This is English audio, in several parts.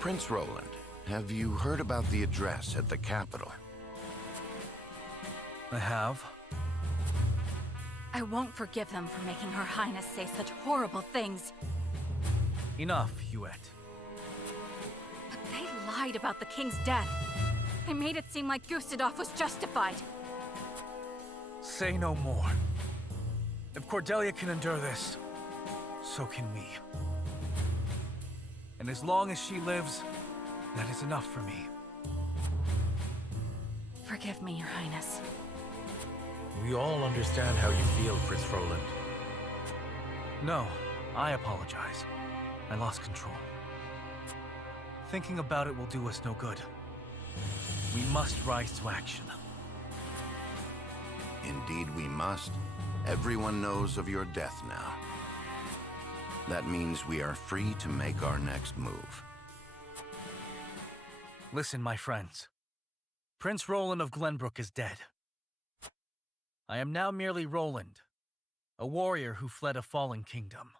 Prince Roland, have you heard about the address at the capital? I have. I won't forgive them for making Her Highness say such horrible things. Enough, Huet. But they lied about the king's death. They made it seem like Gustave was justified. Say no more. If Cordelia can endure this, so can we. And as long as she lives, that is enough for me. Forgive me, Your Highness. We all understand how you feel, Prince Roland. No, I apologize. I lost control. Thinking about it will do us no good. We must rise to action. Indeed we must. Everyone knows of your death now. That means we are free to make our next move. Listen, my friends. Prince Roland of Glenbrook is dead. I am now merely Roland, a warrior who fled a fallen kingdom.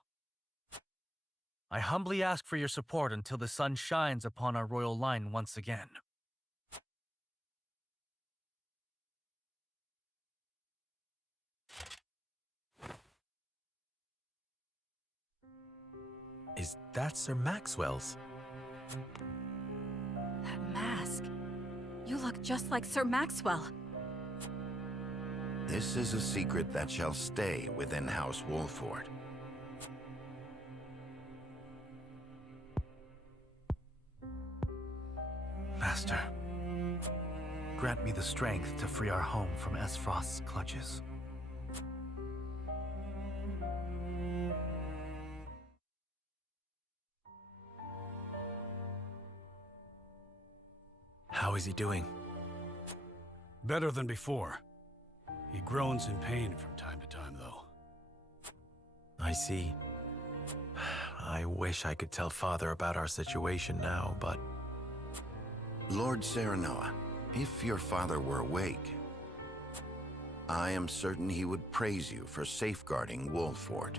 I humbly ask for your support until the sun shines upon our royal line once again. Is that Sir Maxwell's? That mask. You look just like Sir Maxwell. This is a secret that shall stay within House Wolford. Master, grant me the strength to free our home from Esfrost's clutches. How is he doing? Better than before. He groans in pain from time to time, though. I see. I wish I could tell Father about our situation now, but... Lord Serenoa, if your father were awake, I am certain he would praise you for safeguarding Wolford.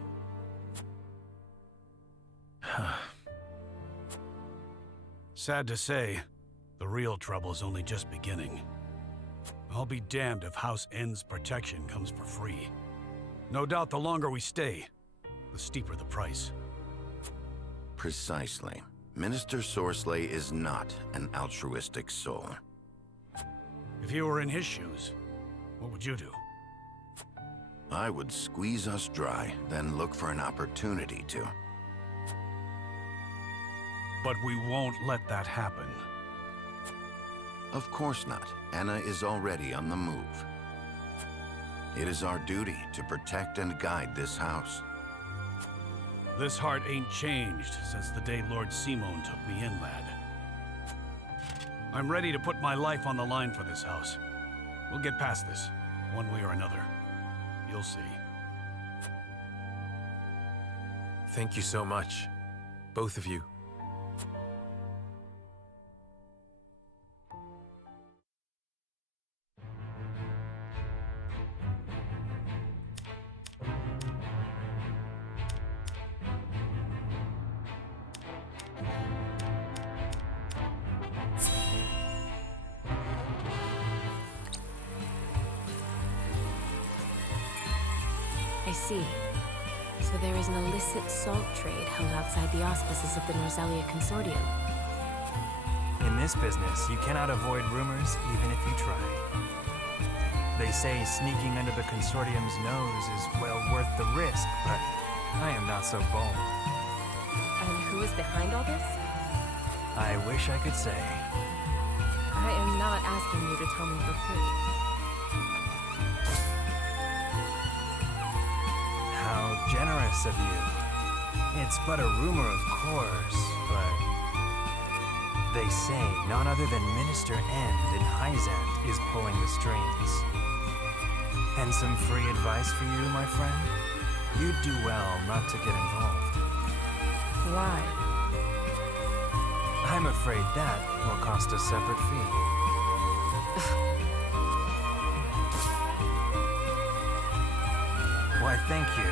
Sad to say, the real trouble's only just beginning. I'll be damned if House Ende's protection comes for free. No doubt the longer we stay, the steeper the price. Precisely. Minister Sorsley is not an altruistic soul. If you were in his shoes, what would you do? I would squeeze us dry, then look for an opportunity to. But we won't let that happen. Of course not. Anna is already on the move. It is our duty to protect and guide this house. This heart ain't changed since the day Lord Simon took me in, lad. I'm ready to put my life on the line for this house. We'll get past this, one way or another. You'll see. Thank you so much, both of you. I see. So there is an illicit salt trade held outside the auspices of the Rosellan Consortium. In this business, you cannot avoid rumors even if you try. They say sneaking under the Consortium's nose is well worth the risk, but I am not so bold. And who is behind all this? I wish I could say. I am not asking you to tell me for free. How generous of you. It's but a rumor, of course, but... They say none other than Minister Ende in Hyzante is pulling the strings. And some free advice for you, my friend? You'd do well not to get involved. Why? I'm afraid that will cost a separate fee. Why, thank you.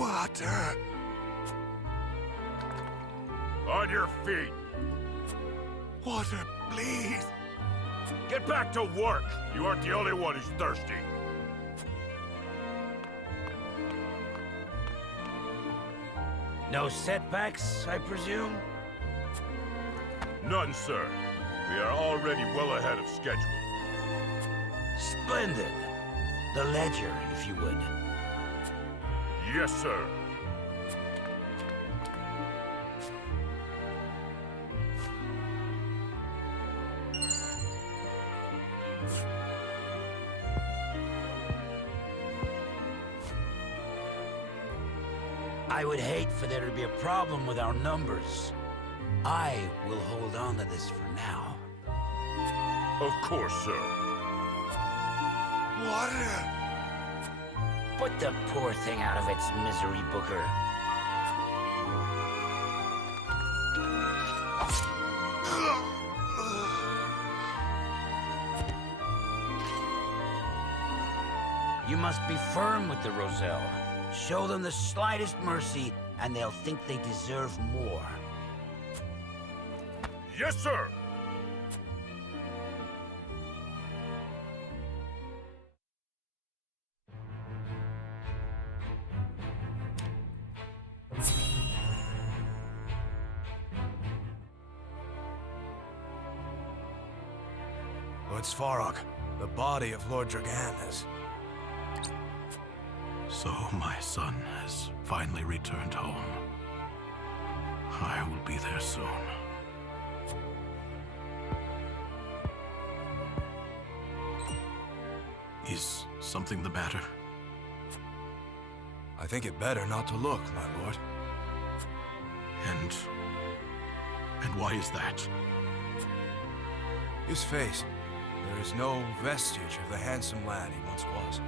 Water! On your feet! Water, please! Get back to work! You aren't the only one who's thirsty. No setbacks, I presume? None, sir. We are already well ahead of schedule. Splendid. The ledger, if you would. Yes, sir. I would hate for there to be a problem with our numbers. I will hold on to this for now. Of course, sir. Water! Put the poor thing out of its misery, Booker. You must be firm with the Roselle. Show them the slightest mercy, and they'll think they deserve more. Yes, sir! Lord Svarog, the body of Lord Dragan is... So my son has finally returned home. I will be there soon. Is something the matter? I think it better not to look, my lord. And why is that? His face. There is no vestige of the handsome lad he once was.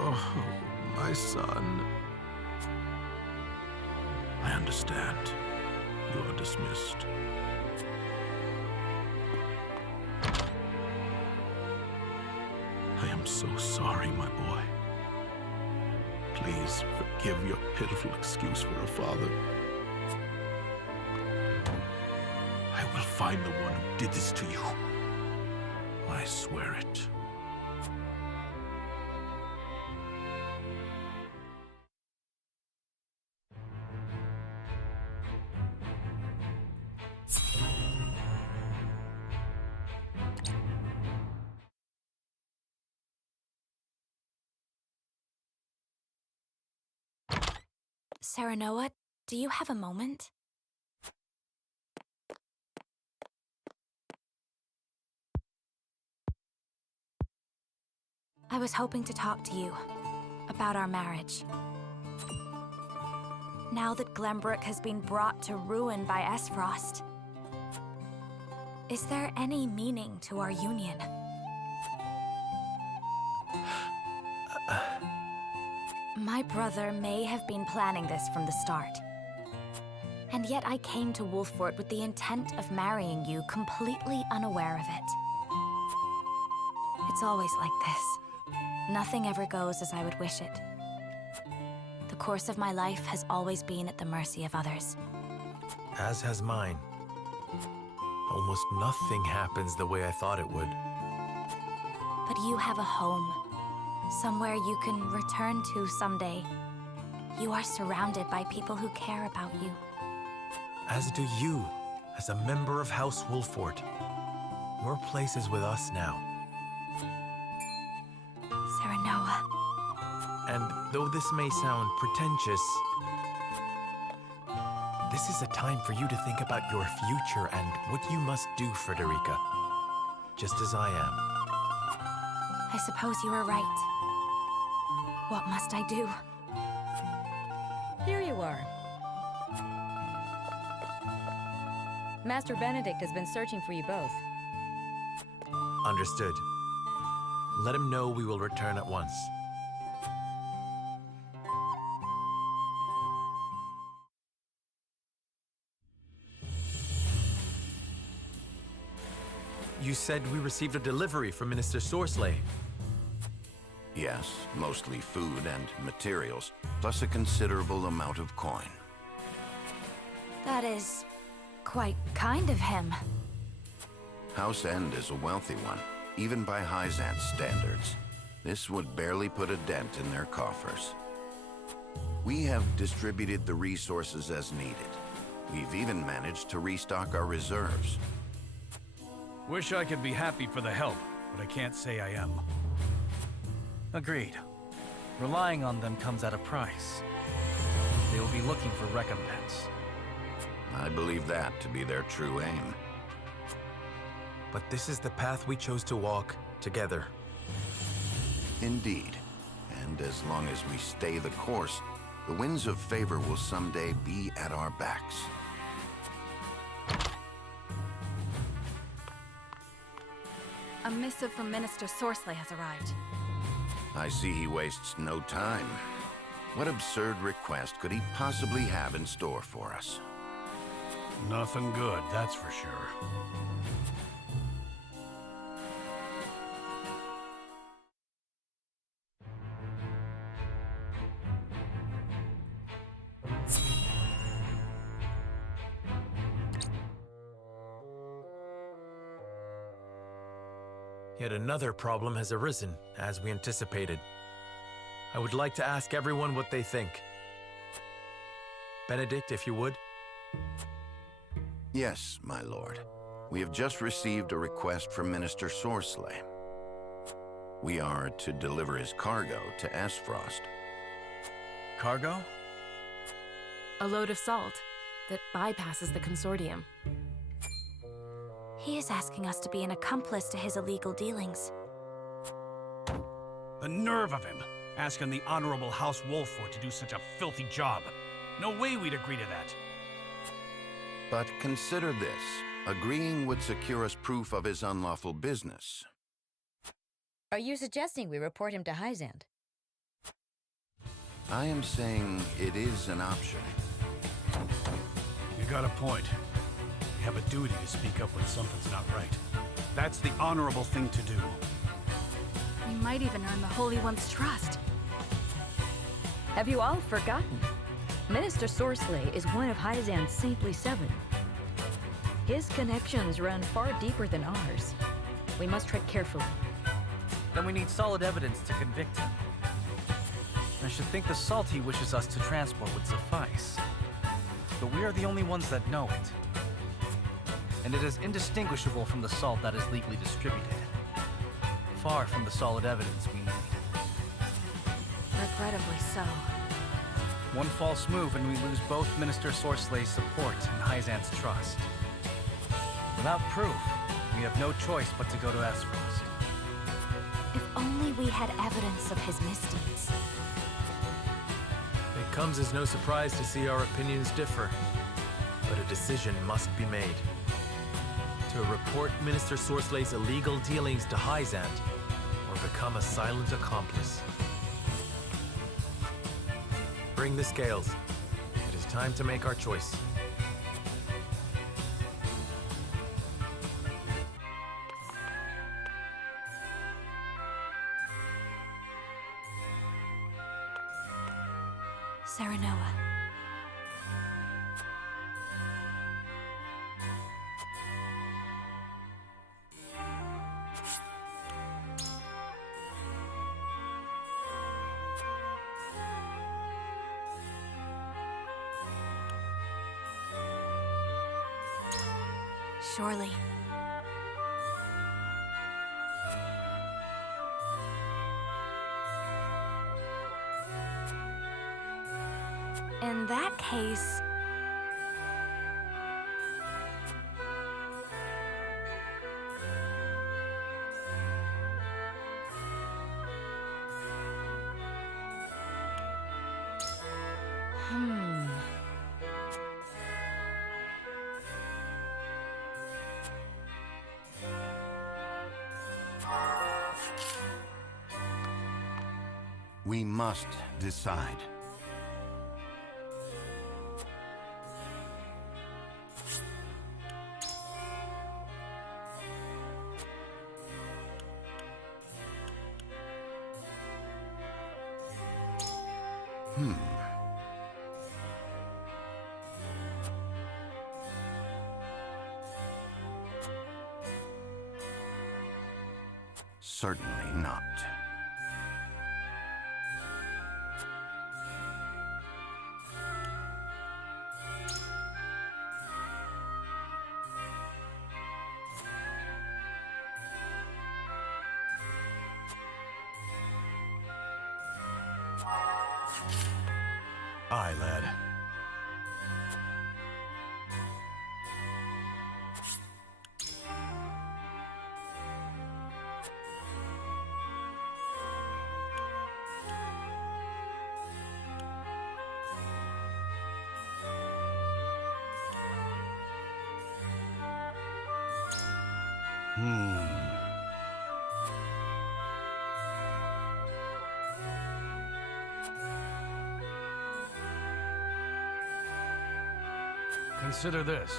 Oh, my son. I understand. You are dismissed. I am so sorry, my boy. Please forgive your pitiful excuse for a father. I will find the one who did this to you. I swear it. Serenoa, do you have a moment? I was hoping to talk to you about our marriage. Now that Glenbrook has been brought to ruin by Esfrost, is there any meaning to our union? My brother may have been planning this from the start. And yet I came to Wolffort with the intent of marrying you, completely unaware of it. It's always like this. Nothing ever goes as I would wish it. The course of my life has always been at the mercy of others. As has mine. Almost nothing happens the way I thought it would. But you have a home. Somewhere you can return to someday. You are surrounded by people who care about you. As do you, as a member of House Wolffort. Your place is with us now. Serenoa. And though this may sound pretentious, this is a time for you to think about your future and what you must do, Frederica. Just as I am. I suppose you are right. What must I do? Here you are. Master Benedict has been searching for you both. Understood. Let him know we will return at once. You said we received a delivery from Minister Sorsley. Yes, mostly food and materials, plus a considerable amount of coin. That is quite kind of him. House Ende is a wealthy one, even by Hyzante standards. This would barely put a dent in their coffers. We have distributed the resources as needed. We've even managed to restock our reserves. Wish I could be happy for the help, but I can't say I am. Agreed. Relying on them comes at a price. They will be looking for recompense. I believe that to be their true aim. But this is the path we chose to walk together. Indeed. And as long as we stay the course, the winds of favor will someday be at our backs. A missive from Minister Sorsley has arrived. I see he wastes no time. What absurd request could he possibly have in store for us? Nothing good, that's for sure. Yet another problem has arisen, as we anticipated. I would like to ask everyone what they think. Benedict, if you would. Yes, my lord. We have just received a request from Minister Sorsley. We are to deliver his cargo to Esfrost. Cargo? A load of salt that bypasses the consortium. He is asking us to be an accomplice to his illegal dealings. The nerve of him, asking the Honorable House Wolford to do such a filthy job. No way we'd agree to that. But consider this. Agreeing would secure us proof of his unlawful business. Are you suggesting we report him to Hyzante? I am saying it is an option. You got a point. We have a duty to speak up when something's not right. That's the honorable thing to do. We might even earn the Holy One's trust. Have you all forgotten? Minister Sorsley is one of Hyzante's Saintly Seven. His connections run far deeper than ours. We must tread carefully. Then we need solid evidence to convict him. I should think the salt he wishes us to transport would suffice. But we are the only ones that know it. And it is indistinguishable from the salt that is legally distributed. Far from the solid evidence we need. Regrettably so. One false move and we lose both Minister Sorsley's support and Hyzante's trust. Without proof, we have no choice but to go to Esfrost. If only we had evidence of his misdeeds. It comes as no surprise to see our opinions differ, but a decision must be made. To report Minister Sorsley's illegal dealings to Hyzante, or become a silent accomplice. Bring the scales. It is time to make our choice. Serenoa. Surely. In that case... We must decide. Certainly not. Aye, lad. Consider this.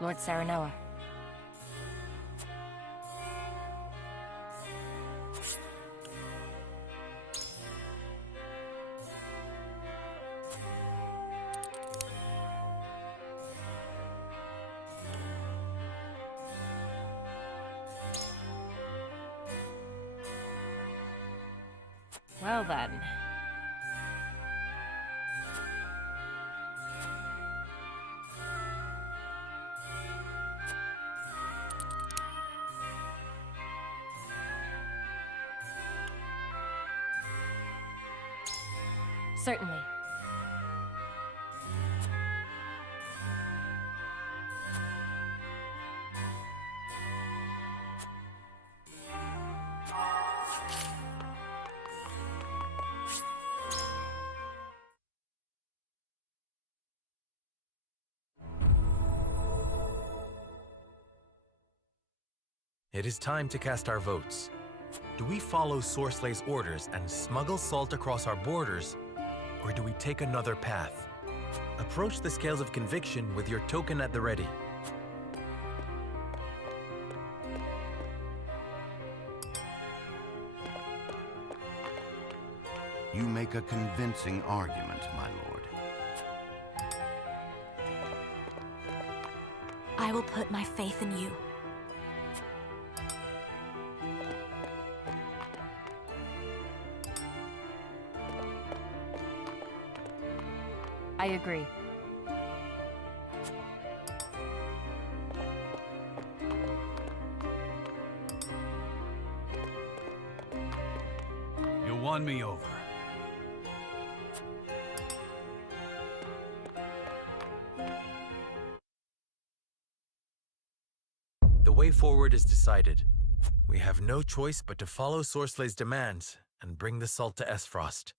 Lord Saranoa. Well then. Certainly. It is time to cast our votes. Do we follow Sorsley's orders and smuggle salt across our borders, or do we take another path? Approach the scales of conviction with your token at the ready. You make a convincing argument, my lord. I will put my faith in you. I agree. You won me over. The way forward is decided. We have no choice but to follow Sorsley's demands and bring the salt to Esfrost.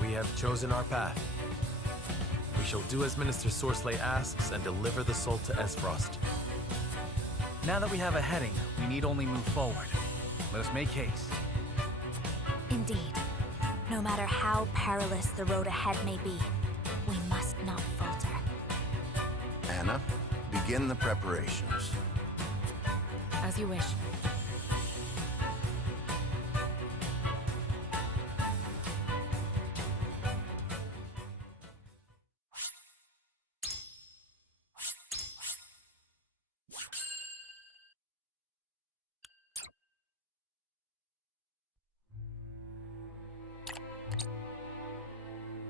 We have chosen our path. We shall do as Minister Sorsley asks and deliver the salt to Esfrost. Now that we have a heading, we need only move forward. Let us make haste. Indeed. No matter how perilous the road ahead may be, we must not falter. Anna, begin the preparations. As you wish.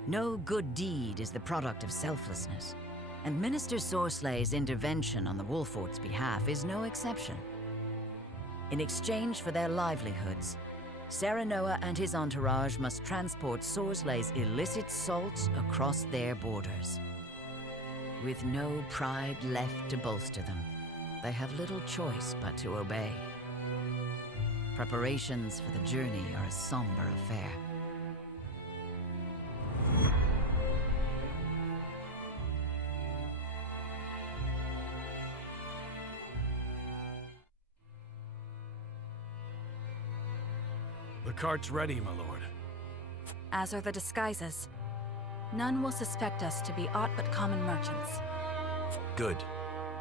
No good deed is the product of selflessness, and Minister Sorsley's intervention on the Wolfort's behalf is no exception. In exchange for their livelihoods, Saranoa and his entourage must transport Sorsley's illicit salt across their borders. With no pride left to bolster them, they have little choice but to obey. Preparations for the journey are a somber affair. The cart's ready, my lord. As are the disguises. None will suspect us to be aught but common merchants. Good.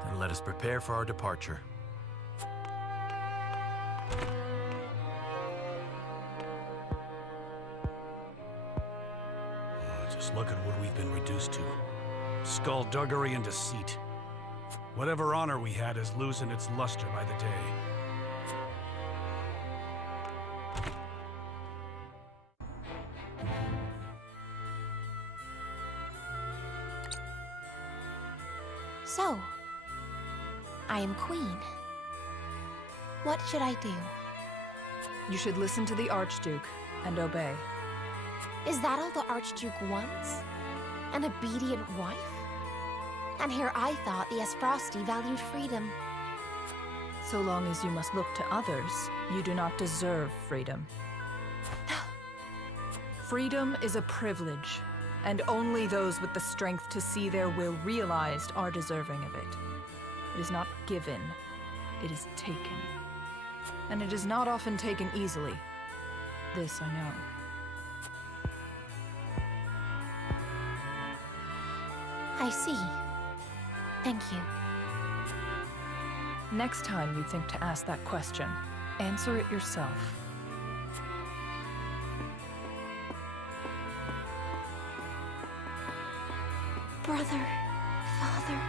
Then let us prepare for our departure. Just look at what we've been reduced to. Skullduggery and deceit. Whatever honor we had is losing its luster by the day. So, I am queen. What should I do? You should listen to the Archduke and obey. Is that all the Archduke wants? An obedient wife? And here I thought the Esfrosti valued freedom. So long as you must look to others, you do not deserve freedom. Freedom is a privilege, and only those with the strength to see their will realized are deserving of it. It is not given, it is taken. And it is not often taken easily. This I know. I see. Thank you. Next time you think to ask that question, answer it yourself. Brother, Father,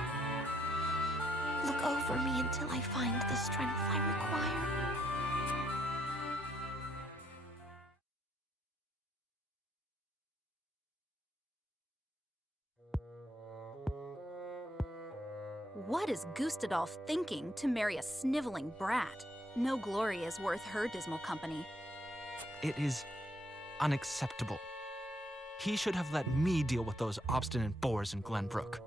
look over me until I find the strength I require. What is Gustadolf thinking to marry a sniveling brat? No glory is worth her dismal company. It is unacceptable. He should have let me deal with those obstinate boors in Glenbrook.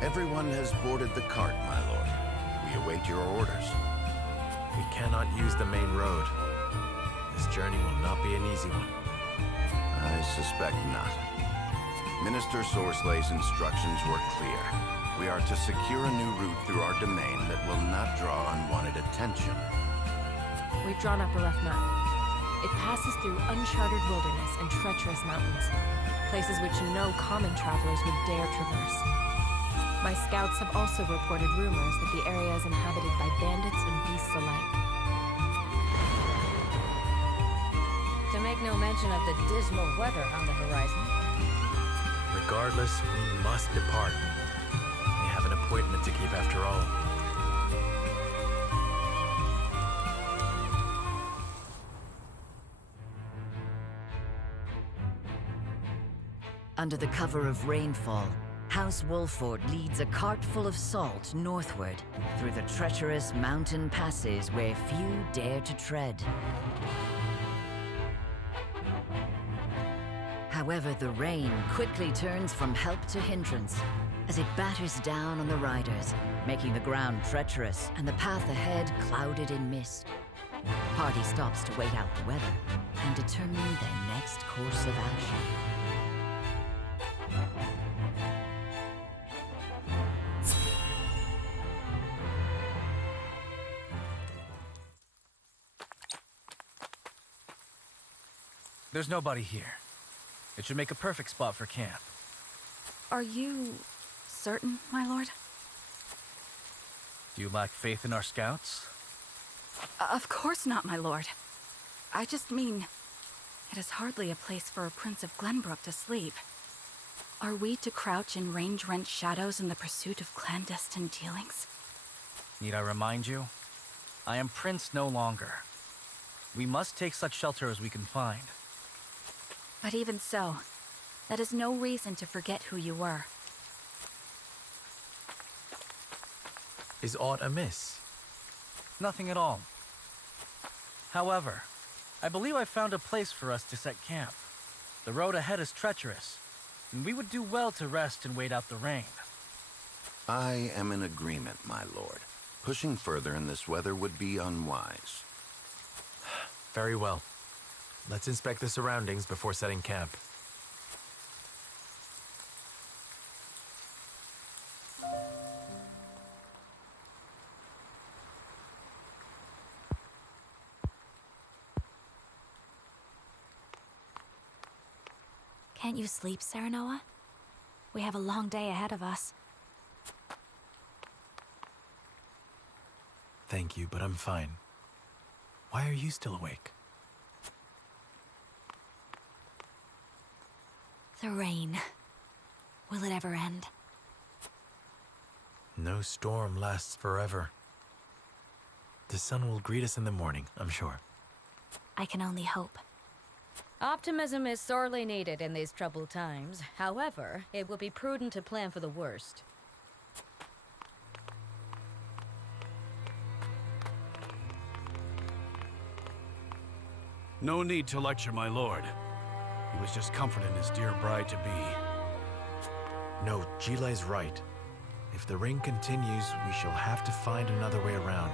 Everyone has boarded the cart, my lord. We await your orders. We cannot use the main road. This journey will not be an easy one. I suspect not. Minister Sorsley's instructions were clear. We are to secure a new route through our domain that will not draw unwanted attention. We've drawn up a rough map. It passes through uncharted wilderness and treacherous mountains, places which no common travelers would dare traverse. My scouts have also reported rumors that the area is inhabited by bandits and beasts alike. To make no mention of the dismal weather on the horizon. Regardless, we must depart. We have an appointment to keep after all. Under the cover of rainfall, House Wolford leads a cart full of salt northward through the treacherous mountain passes where few dare to tread. However, the rain quickly turns from help to hindrance as it batters down on the riders, making the ground treacherous and the path ahead clouded in mist. The party stops to wait out the weather and determine their next course of action. There's nobody here. It should make a perfect spot for camp. Are you certain, my lord? Do you lack faith in our scouts? Of course not, my lord. I just mean, it is hardly a place for a Prince of Glenbrook to sleep. Are we to crouch in range-rent shadows in the pursuit of clandestine dealings? Need I remind you? I am Prince no longer. We must take such shelter as we can find. But even so, That is no reason to forget who you were. Is aught amiss? Nothing at all. However, I believe I found a place for us to set camp. The road ahead is treacherous, and we would do well to rest and wait out the rain. I am in agreement, my lord. Pushing further in this weather would be unwise. Very well. Let's inspect the surroundings before setting camp. Can't you sleep, Serenoa? We have a long day ahead of us. Thank you, but I'm fine. Why are you still awake? The rain. Will it ever end? No storm lasts forever. The sun will greet us in the morning, I'm sure. I can only hope. Optimism is sorely needed in these troubled times. However, it would be prudent to plan for the worst. No need to lecture my lord. He was just comforting his dear bride-to-be. No, Gila is right. If the rain continues, we shall have to find another way around.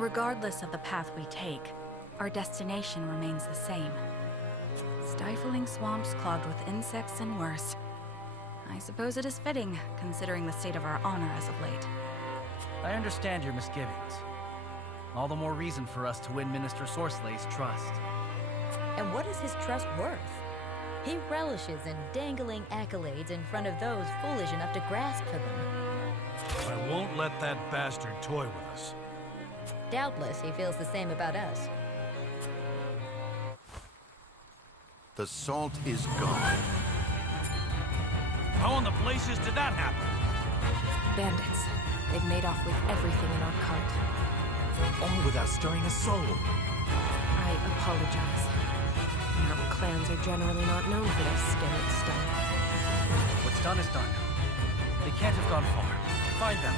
Regardless of the path we take, our destination remains the same. Stifling swamps clogged with insects and worse. I suppose it is fitting, considering the state of our honor as of late. I understand your misgivings. All the more reason for us to win Minister Sorsley's trust. And what is his trust worth? He relishes in dangling accolades in front of those foolish enough to grasp for them. I won't let that bastard toy with us. Doubtless he feels the same about us. The salt is gone. How in the blazes did that happen? Bandits. They've made off with everything in our cart. All without stirring a soul. I apologize. Our clans are generally not known for their skill at stealth. What's done is done. They can't have gone far. Find them.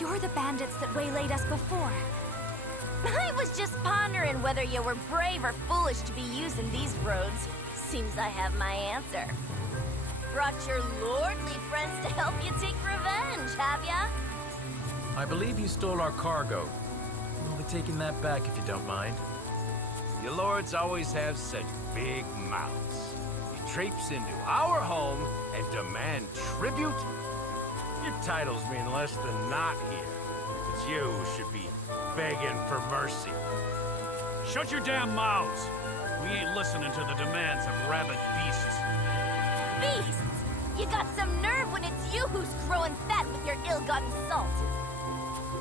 You're the bandits that waylaid us before. I was just pondering whether you were brave or foolish to be using these roads. Seems I have my answer. Brought your lordly friends to help you take revenge, have ya? I believe you stole our cargo. We'll be taking that back if you don't mind. You lords always have such big mouths. You traipse into our home and demand tribute? Your titles mean less than not here. It's you who should be begging for mercy. Shut your damn mouths! We ain't listening to the demands of rabid beasts. Beasts? You got some nerve when it's you who's growing fat with your ill-gotten salt.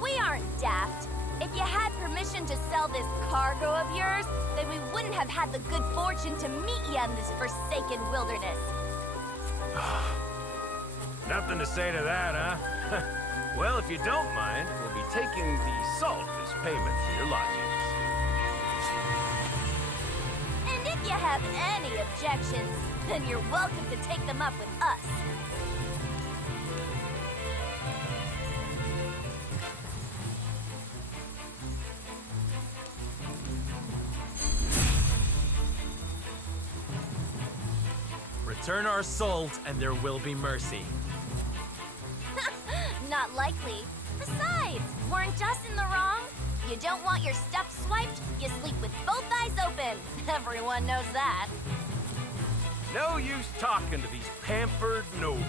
We aren't daft. If you had permission to sell this cargo of yours, then we wouldn't have had the good fortune to meet you in this forsaken wilderness. Nothing to say to that, huh? Well, if you don't mind, we'll be taking the salt as payment for your lodgings. And if you have any objections, then you're welcome to take them up with us. Return our salt, and there will be mercy. Not likely. Besides, weren't us in the wrong? You don't want your stuff swiped, you sleep with both eyes open. Everyone knows that. No use talking to these pampered nobles.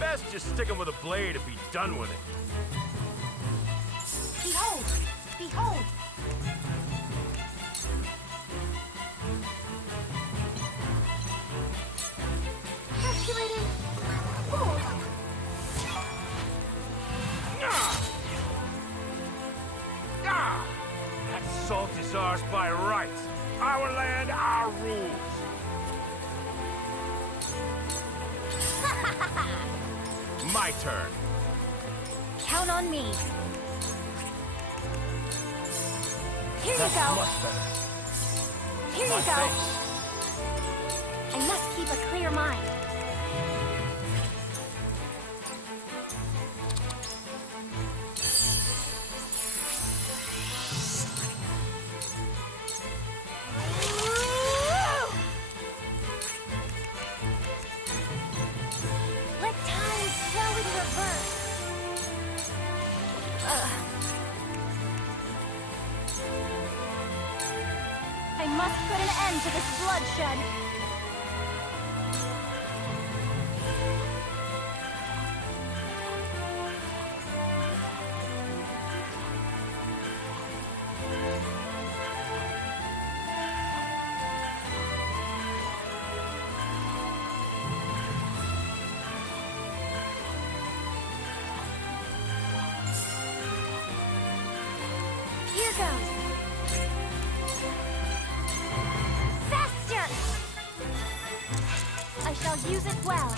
Best just stick 'em with a blade and be done with it. Behold! Behold! Calculating. salt is ours by right. Our land, our rules. My turn. Count on me. Here you That's go. much better. Here My you go. face. I must keep a clear mind. Let time flow in reverse. I must put an end to this bloodshed. Here goes. Faster! I shall use it well.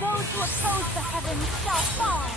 Those who oppose the heavens shall fall.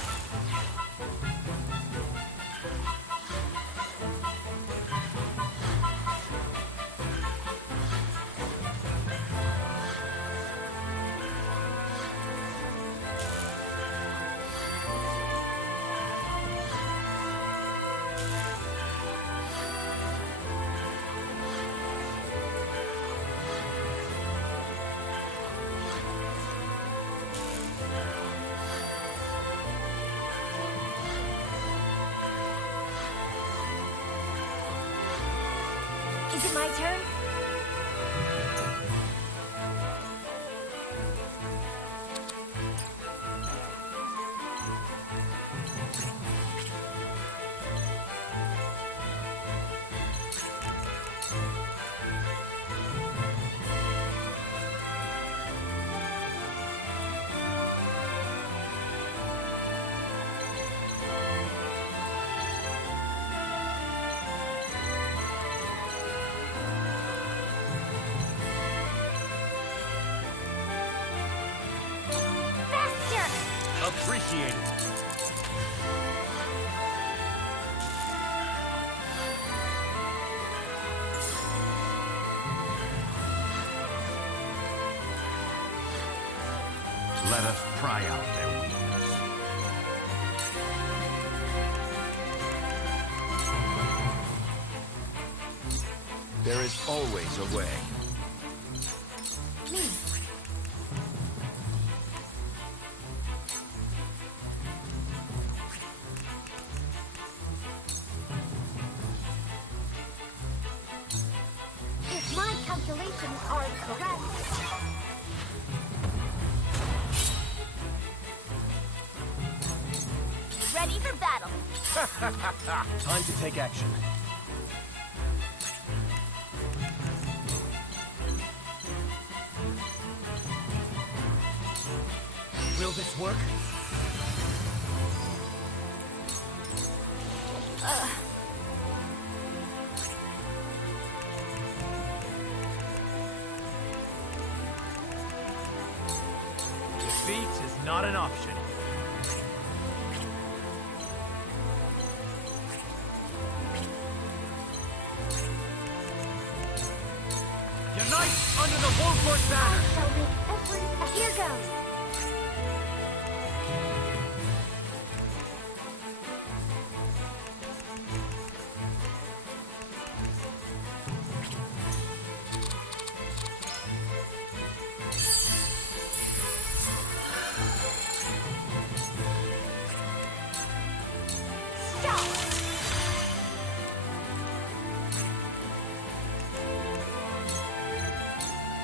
Is it my turn? Appreciate it. Let us pry out their weakness. There is always a way. Me. If my calculations are correct, ready for battle. Time to take action. Will this work? Defeat is not an option. Unite under the Wolfort banner! Shall make every... Here goes.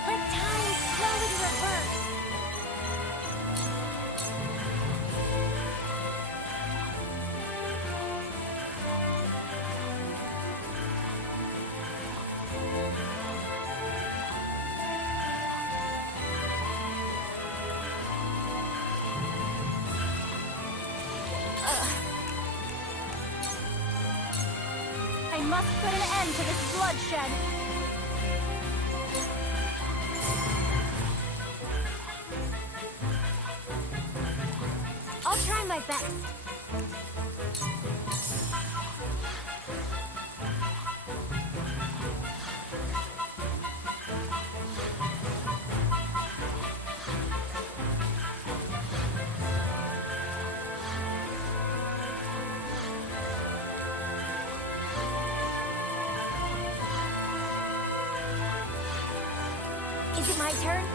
Let time flow in reverse. must put an end to this bloodshed. I'll try my best. Is it my turn?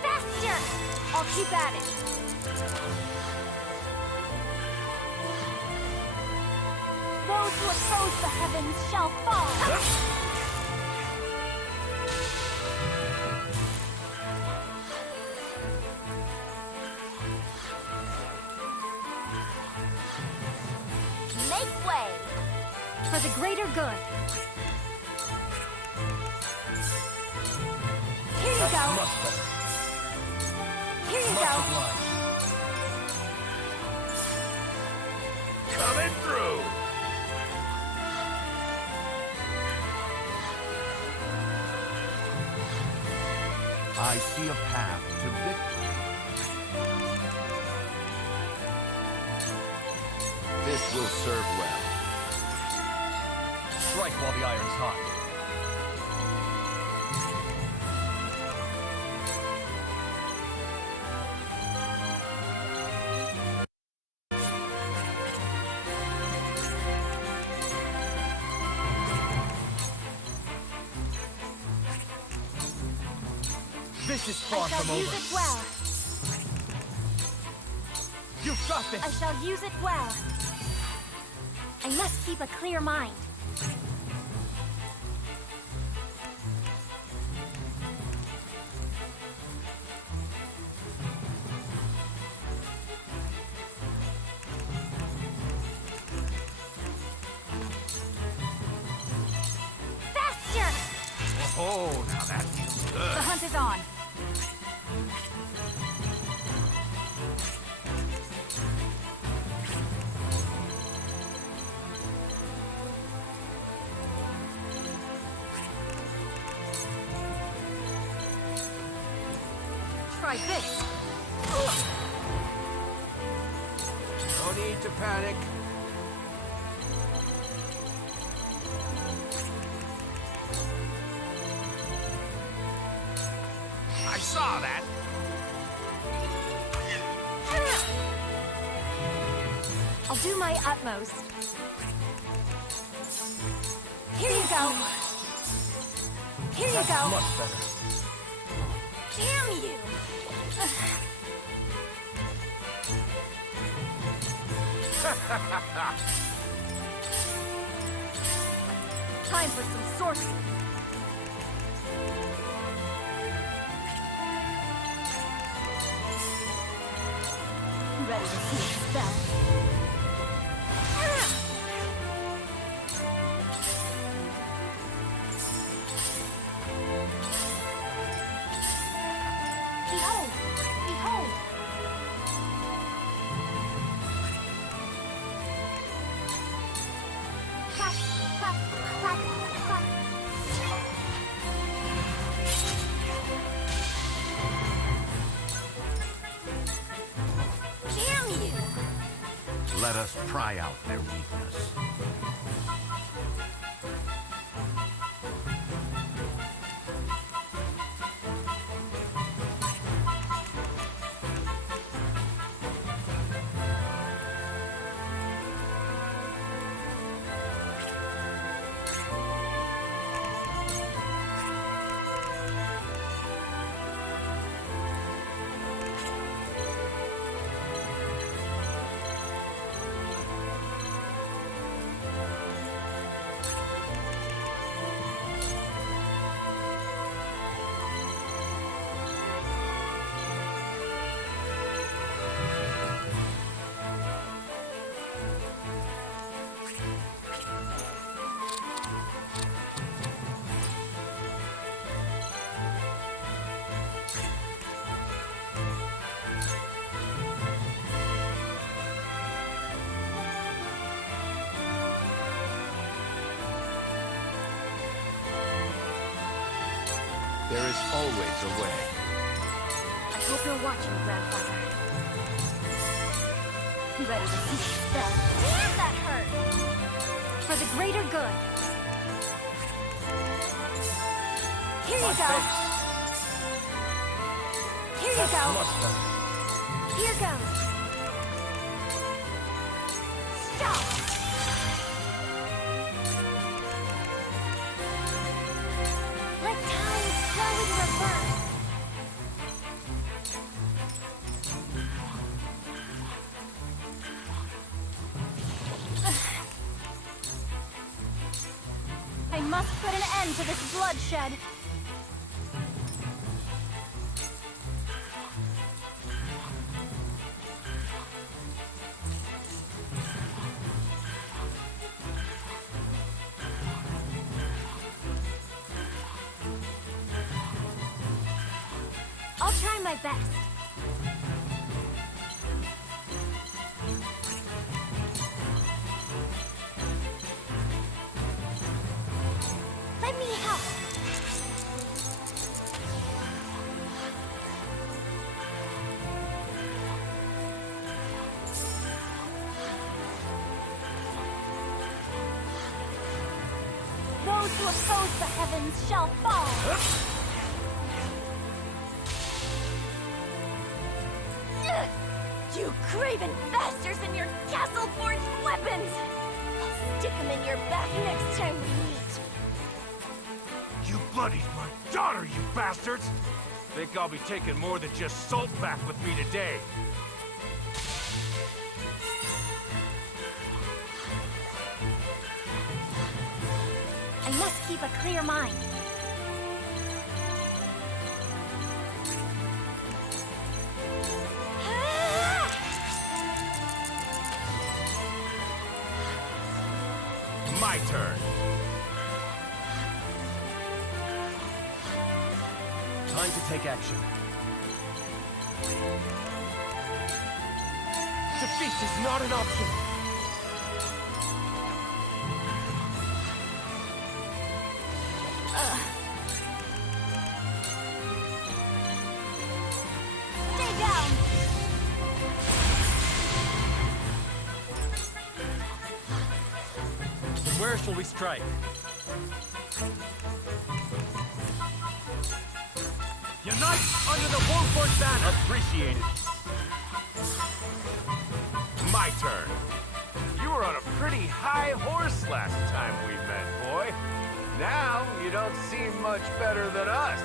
Faster! I'll keep at it. Those who oppose the heavens shall fall. Make way! For the greater good. Here you go. Much better. Here you Much go. obliged. Coming through! I see a path to victory. This will serve well. Strike while the iron's hot. This is far I shall from use over. it well. You've got this! I shall use it well. I must keep a clear mind. Faster! Oh, now that feels good. The hunt is on. Try this. No need to panic. I saw that. I'll do my utmost. Here you go. Here you go. Much better. Damn you! Time for some sorcery. Ready to see a spell. Behold! Behold! Clap, clap, clap, clap. Damn you! Let us pry out their weakness. There is always a way. I hope you're watching, Grandfather. Ready to see the spell? Damn, that hurt! For the greater good. Here you go. Here you go. Here goes. Stop! Let time slowly reverse. I must put an end to this bloodshed. I'll try my best. Let me help. Those who oppose the heavens shall fall. You craven bastards and your castle-forged weapons! I'll stick them in your back next time we meet. You bloodied my daughter, you bastards! Think I'll be taking more than just salt back with me today. I must keep a clear mind. My turn. Time to take action. Defeat is not an option. Stay down. Where shall we strike? Unite under the Wolford banner! Appreciated. My turn. You were on a pretty high horse last time we met, boy. Now, you don't seem much better than us.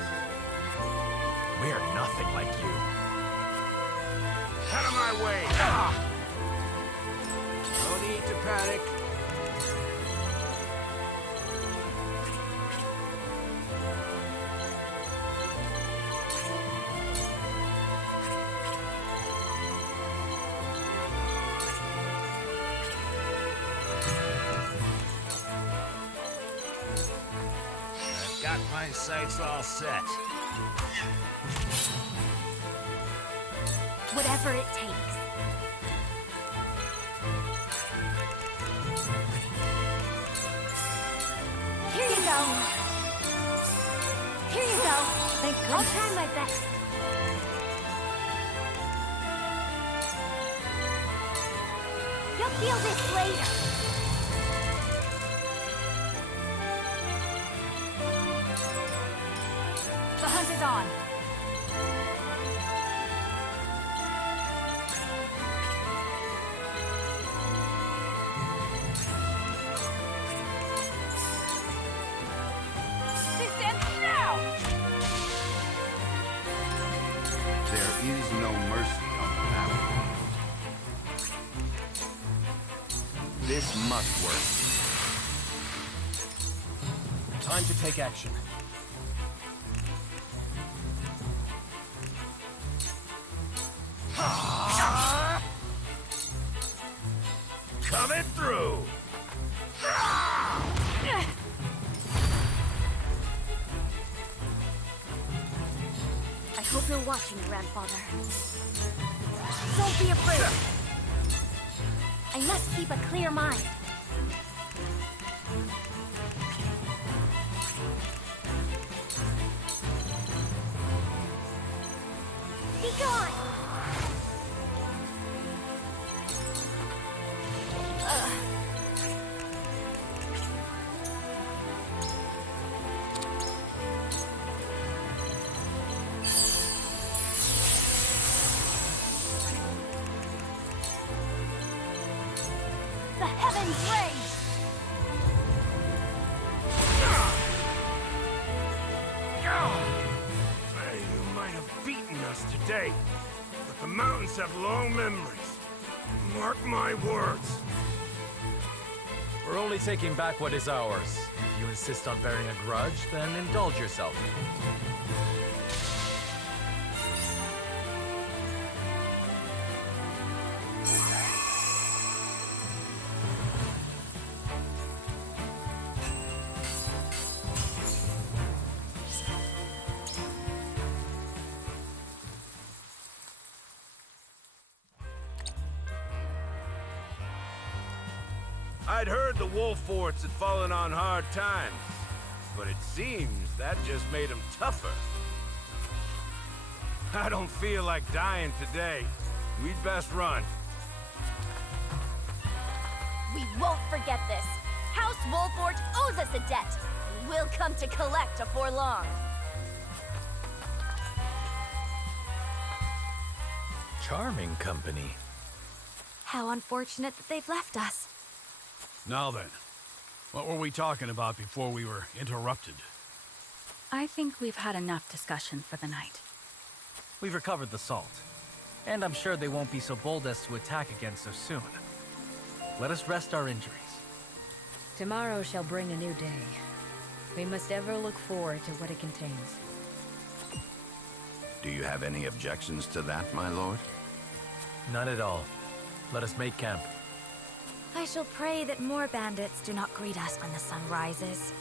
We're nothing like you. Out of my way! Ah! No need to panic. Got my sights all set. Whatever it takes. Here you go. Here you go. Thank goodness. I'll try my best. You'll feel this later. The hunt is on. There is no mercy on the battlefield. This must work. Time to take action. Coming through! I hope you're watching, Grandfather. Don't be afraid. I must keep a clear mind. Demon's Rage! You might have beaten us today, but the mountains have long memories. Mark my words. We're only taking back what is ours. If you insist on bearing a grudge, then indulge yourself. I'd heard the wolf forts had fallen on hard times, but it seems that just made them tougher. I don't feel like dying today. We'd best run. We won't forget this. House Wolfort owes us a debt. We'll come to collect afore long. Charming company. How unfortunate that they've left us. Now then, what were we talking about before we were interrupted? I think we've had enough discussion for the night. We've recovered the salt, and I'm sure they won't be so bold as to attack again so soon. Let us rest our injuries. Tomorrow shall bring a new day. We must ever look forward to what it contains. Do you have any objections to that, my lord? None at all. Let us make camp. I shall pray that more bandits do not greet us when the sun rises.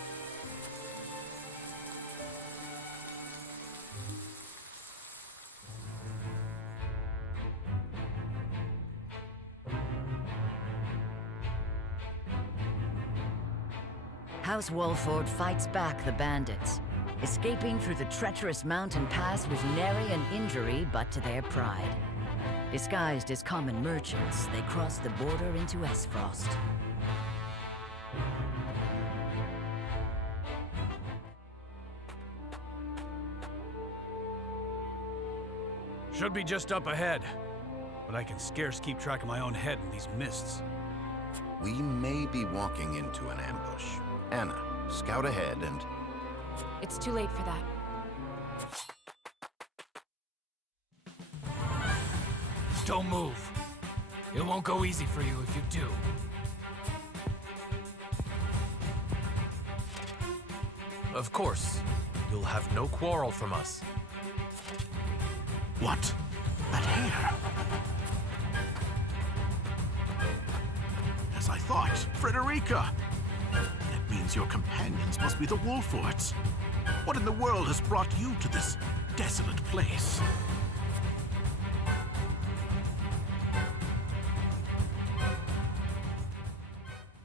House Wolford fights back the bandits, escaping through the treacherous mountain pass with nary an injury but to their pride. Disguised as common merchants, they cross the border into Esfrost. Should be just up ahead, but I can scarce keep track of my own head in these mists. We may be walking into an ambush. Anna, scout ahead and... It's too late for that. Don't move. It won't go easy for you if you do. Of course. You'll have no quarrel from us. What? That hair? As I thought, Frederica! That means your companions must be the Wolforts. What in the world has brought you to this desolate place?